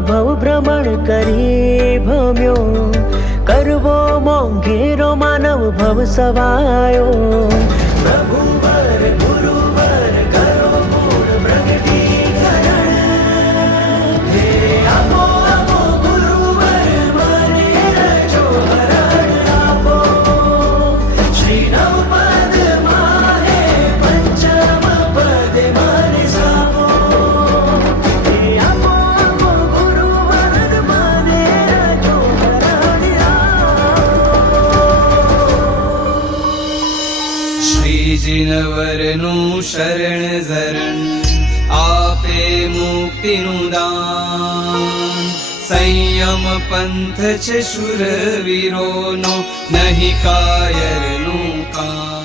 भव भ्रमण करी भम्यो, करवो मोंघेरो मानव भव सवायो। प्रभुवर गुरुवर करो मूळ प्रगटीकरण, हे आपो आपो गुरुवर मने रचो हरण आपो। श्री नवपद माहे पंचम पद माने सापो, हे आपो आपो गुरुवर मने रचो हरण आपो। श्रीजिनवरनु शरण जरण, आपे मुक्तिनु दान। संयम पंथ छे शूरवीरोनो, नहीं कायरनु कान।